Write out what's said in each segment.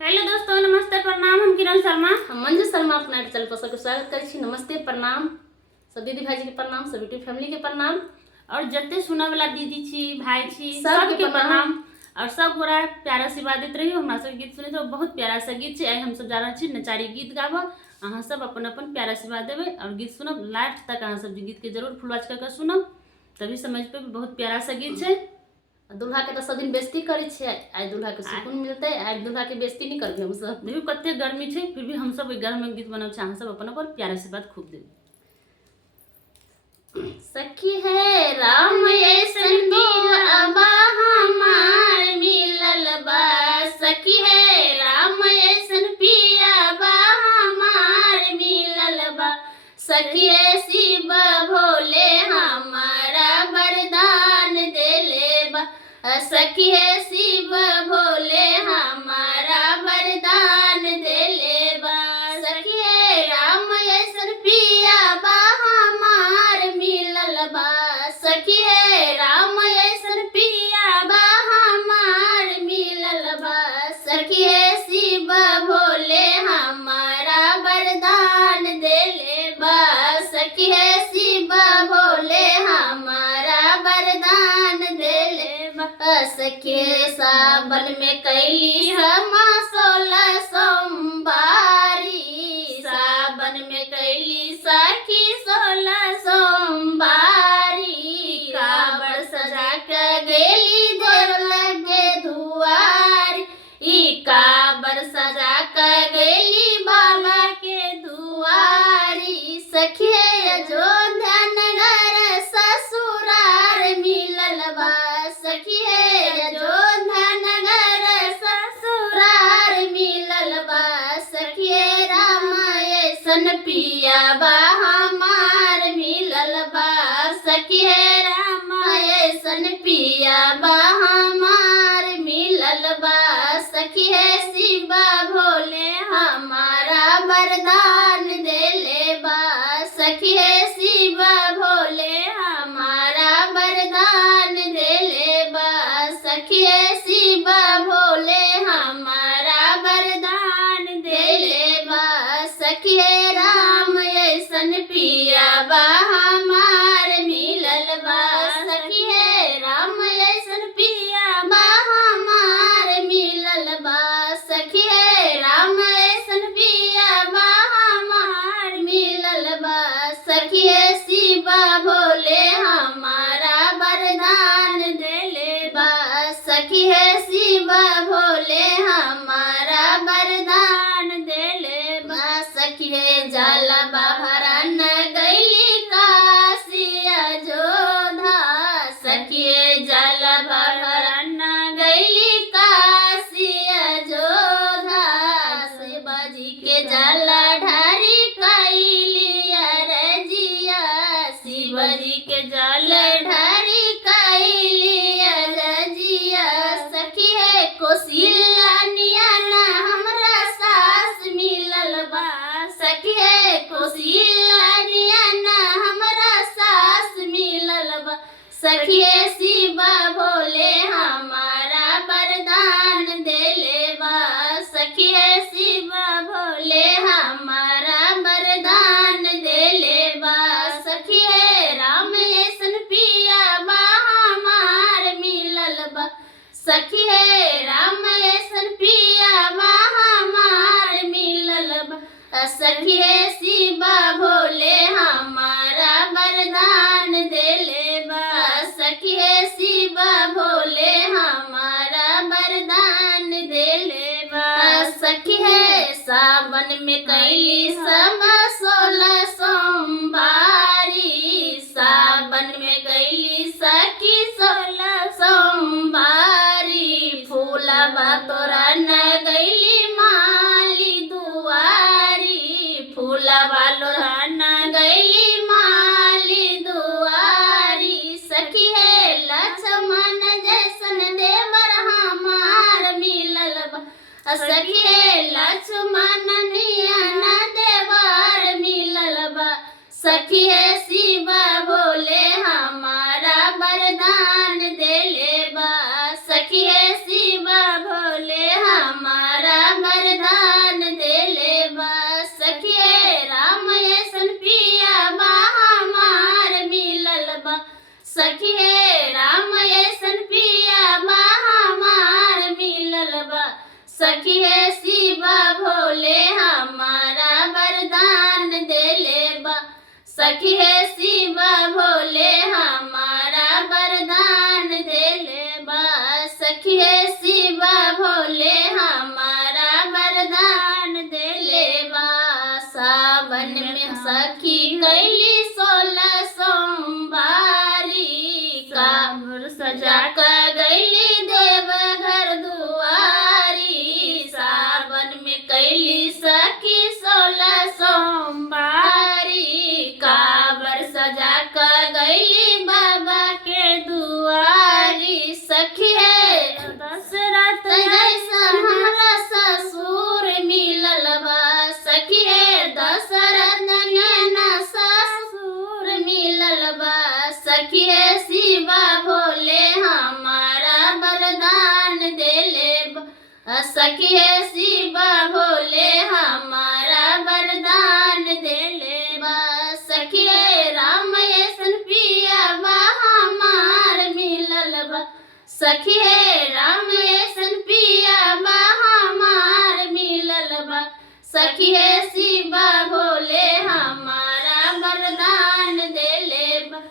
Hello दोस्तों, नमस्ते प्रणाम। हम किरण शर्मा, हम मंजू शर्मा अपना चैनल पर सबके स्वागत करै छी। नमस्ते प्रणाम सब दीदी भाई के प्रणाम, सब यूट्यूब फैमिली के प्रणाम और जते सुना वाला दीदी छी भाई छी सबके सबके प्रणाम। और सब गोरा प्यारा आशीर्वाद देते रहियो। हमरा सब गीत सुने तो बहुत प्यारा सा गीत छै। हम सब जा रहल छी नचारी गीत गाबो। अहाँ सब अपन अपन प्यारा आशीर्वाद देबे और गीत सुनब लास्ट तक। अहाँ सब गीत के जरूर फुल वॉच करके सुनब, तभी समझ पे बहुत प्यारा सा गीत छै। दूल्हा के तो सब दिन बेइज्जती करे छे, आज दूल्हा के सुकून मिलते। आज दूल्हा के बेइज्जती नहीं करबे हम सब। देखियो कते गर्मी छै, फिर भी हम सब गर्म में गीत बनाब छै। अहाँ सब अपन अपन प्यारा आशीर्वाद खूब देबे। सखी है राम ऐसन मिलबा हमार मिलल बा। सखी है राम ऐसन पियाबा हमार मिलल बा। सखी है शिव भोले हमारा वरदान देले बा। सखी है शिव भोले हमारा वरदान देले बा। सखी है राम ऐसन पियाबा हमार मिलल बा। सखी है राम ऐसन पियाबा हमार मिलल बा। सखी है शिव भोले हमारा वरदान देले बा। सखी है शिव भोले हमारा वरदान देले बा। सखी सावन में कैली हम 16 सोमवारी। सावन में कैली सखी 16 सोमवारी। काबर सजा के गेली देव लगे दुआरी। काबर सजा के गेली बाबा के दुआरी। सखी अयोध्या नगर ससुरार मिलल बा। सखी अयोध्या नगर ससुरार मिलल बा। सखी राम ऐसन पियाबा हमार मिलल बा। सखी राम ऐसन पियाबा हमार मिलल बा। सखी शिव भोले हमारा वरदान देले बा। सखी शिव भोले हमारा वरदान देले बा। सखी शिव भोले हमारा वरदान देले बा। सखी राम ऐसन पियाबा हमार मिलल बा। सखी राम ऐसन पियाबा हमार मिलल बा। सखी राम ऐसन पियाबा हमार मिलल बा। सखी शिव भोले हमारा वरदान देले बा। सखी शिव भोले हमारा वरदान देले बा। सखी जल भरन गैली काशी अयोध्या। सखी जल भरन गैली काशी अयोध्या। शिवजी के जल ढारी कैली अरजिया। शिवजी के जल ढारी कैली अरजिया। सखी कोसिला नियन हमरा सास मिलल बा। सखी कोसिला नियन हमरा सास मिलल बा। सखी शिव भोले हमारा वरदान देले बा। सखी शिव भोले हमारा वरदान देले बा। सखी राम ऐसन पियाबा हमार मिलल बा। सखी राम ऐसन पियाबा हमार मिलल बा। सखी शिव भोले हमारा वरदान देले बा। सखी शिव भोले हमारा वरदान देले बा। सखी सावन में कैली सब 16 सोमवारी। सावन में कैली सखी 16 सोमवारी। फूलबा तोरा न गैली माली दुआरी। फूलबा तोरा न गैली माली दुआरी। सखी लक्ष्मण जैसन देवर हमार मिलल बा। सखी लक्ष्मण नियन देवर मिलल बा। सखी शिव भोले हमारा वरदान देले बा। सखी शिव भोले हमारा सखी है शिवा भोले हमारा वरदान देले बा। सखी है शिवा भोले हमारा वरदान देले बा। सखी है शिवा भोले हमारा वरदान देले बा। सावन में सखी कैली 16 सोमवारी कांवर सजा कर गईली देवघर दुआरी। सावन में कैली सखी 16 सोमवारी कांवर सजा कर गईली बाबा के दुआरी। सखी है दशरथ जैसन हमरा ससुर मिलल बा। सखी है दशरथ नैना ससुर मिलल बा। सखी है शिवा भोले हमारा वरदान देले बा। सखी है शिवा भोले हमारा वरदान देले बा। सखी है राम ऐसन पिया बा हमार मिलल बा। सखी है राम ऐसन पिया बा हमार मिलल बा। सखी है शिवा भोले हमारा वरदान देले बा।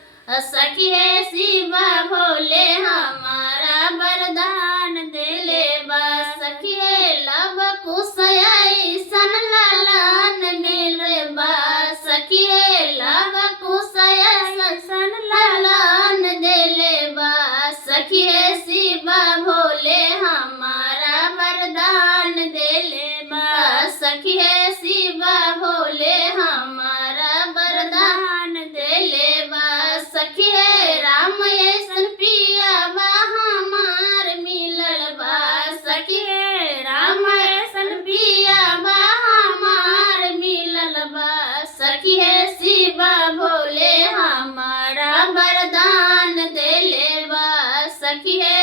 सखी है शिवा भोले हमारा वरदान देले बा। सखी है लव कुश ऐसन ललन मिले बा। सखी है लव कुश ऐसन ललन देले बा। सखी है शिवा भोले हमारा वरदान देले बा। सखी है शिवा भोले हमारा वरदान देले बा। सखी है राम ऐसन पिया बा हमार मिलल बा। सखी है राम ऐसन पिया बा हमार मिलल बा। सखी है शिवा भोले हमारा वरदान देले बा। सखी है